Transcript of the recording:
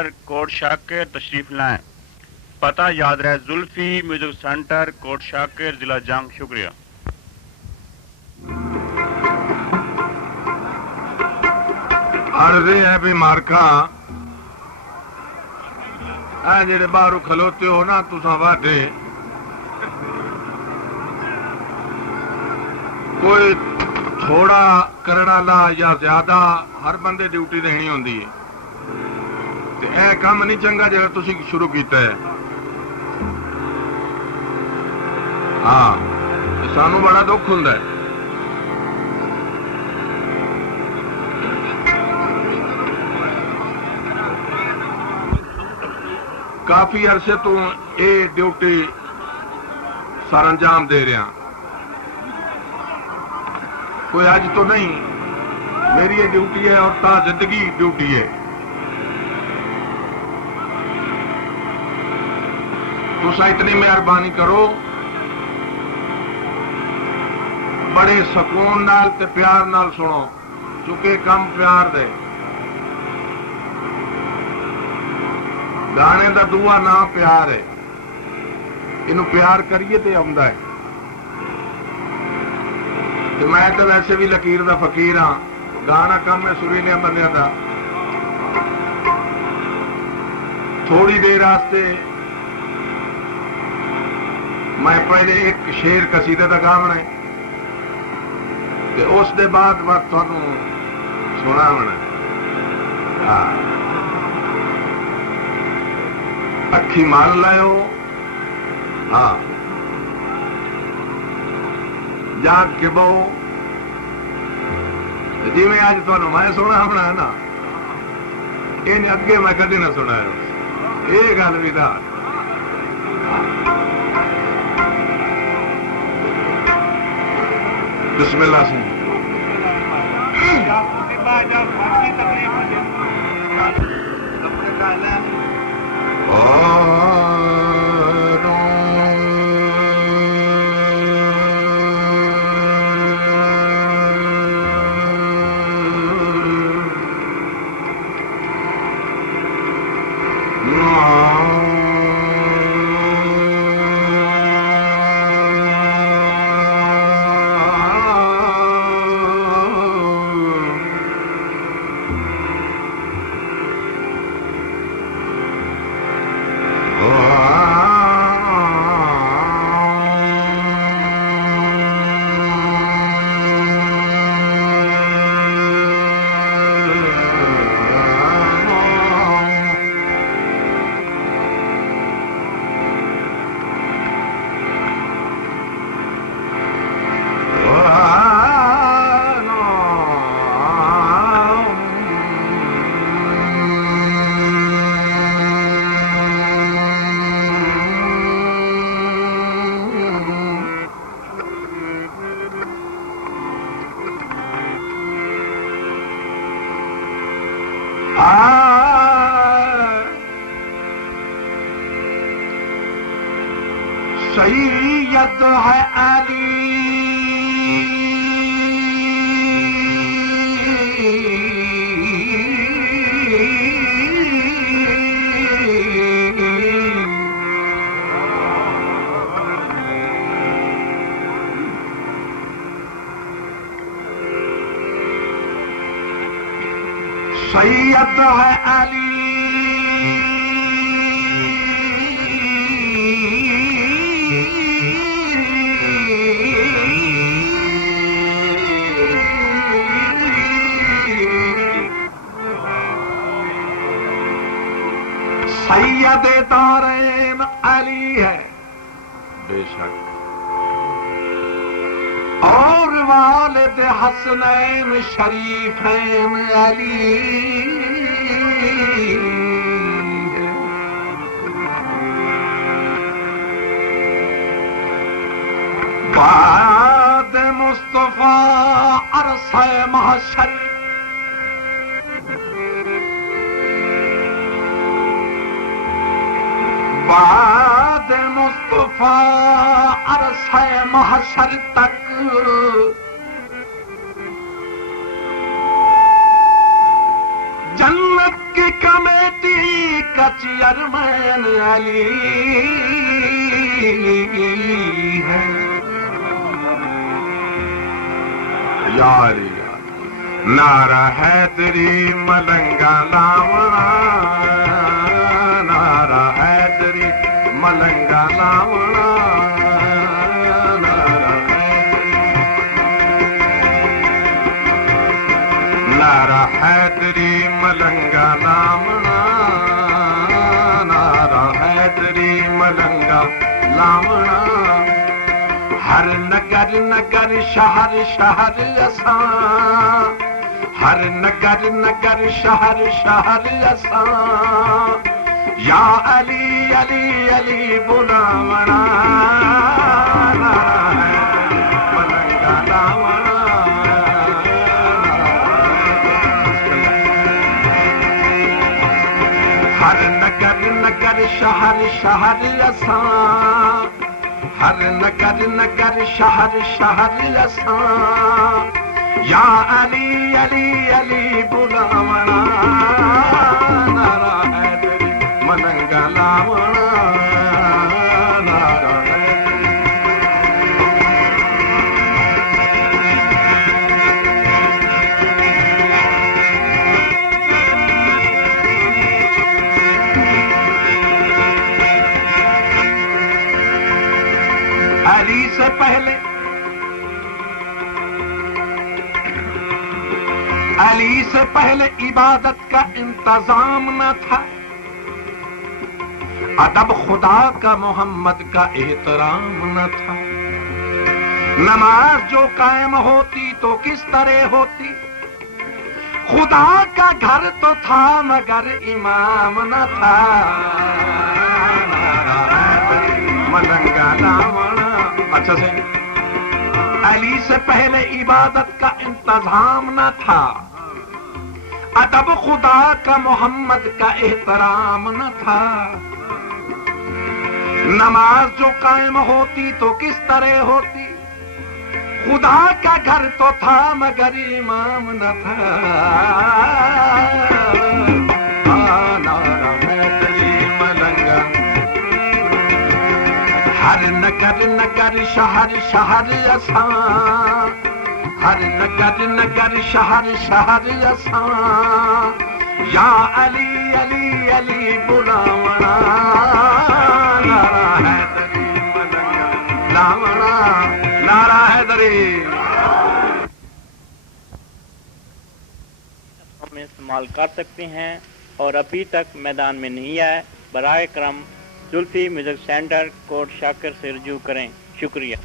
Coat Shakir तशरीफ लाएं। पता याद रहे, जुल्फी म्यूजिक सेंटर, कोट शाकिर, जिला जंग। शुक्रिया। अर्ज़े है भी मारका जेड़े बाहरों खलोते हो ना तुसा वादे कोई थोड़ा करना ला या ज्यादा हर बंदे ड्यूटी देनी होंदी है। ए काम नहीं चंगा जो तुसी शुरू किया है। हाँ सानू बड़ा दुख हुंदा है। काफी अरसे तो ये ड्यूटी सर अंजाम दे रहा, कोई अज तो नहीं, मेरी ये ड्यूटी है और ता जिंदगी ड्यूटी है। तुसा इतनी मेहरबानी करो, बड़े सुकून नाल ते प्यार नाल सुनो, चूंकि कम प्यार दे। गाने का दूआ ना प्यार है, इनू प्यार करिए तो आउंदा है। तो मैं तो वैसे भी लकीर का फकीर हाँ, गाना कम है सुरीले बंदियां दा। थोड़ी देर वास्ते मैं पहले एक शेर कसीदे का गावना है, ते उस दे बाद तुहानू सुनावना है। अखी मान लाओ, हाँ जाग के बहो, जिमें अज तुहानू मैं सुनावना है ना, इन अगे मैं कभी ना सुनाया। ये गल भी था। बिस्मिल्लाह से सैयद है अली सैयद है अली सैयद दारैन अली है बेशक, और वालिद हसनैन शरीफैन अली है। बाद मुस्तफा अरसे महशर, बाद मुस्तफा अरसे महशर तक जन्नत की कमेटी चाची अरमान अली है। यार नारा हैदरी मलंगा लावना, नारा हैदरी मलंगा लावना, नारा हैदरी मलंगा लावना, नारा हैदरी मलंगा लावना। हर नगर नगर शहर शहर असां, हर नगर नगर शहर शहर असां, या अली अली अली बुलावना, मलंगा लावना। हर नगर नगर शहर शहर असां, हर नगर नगर शहर शहर असां, या अली अली अली बुलावना, नारा हैदरी मलंगा लावना, नारा अली से पहले, अली से पहले इबादत का इंतजाम न था, अदब खुदा का मोहम्मद का एहतराम न था। नमाज जो कायम होती तो किस तरह होती, खुदा का घर तो था मगर इमाम न था, मलंगा लावना। अच्छा से अली से पहले इबादत का इंतजाम न था, अदब खुदा का मोहम्मद का एहतराम न था। नमाज जो कायम होती तो किस तरह होती, खुदा का घर तो था मगर इमाम न था। नारा हैदरी मलंगा। हर नगर नगर शहर शहर असां, हर नगर नगर शहर शहर असां, या अली अली अली बुलावना, नारा हैदरी मलंगा लावना, नारा हैदरी। हम इस्तेमाल कर सकते हैं और अभी तक मैदान में नहीं आए, बराए करम जुल्फी म्यूजिक सेंटर कोट शाकिर से रजू करें। शुक्रिया।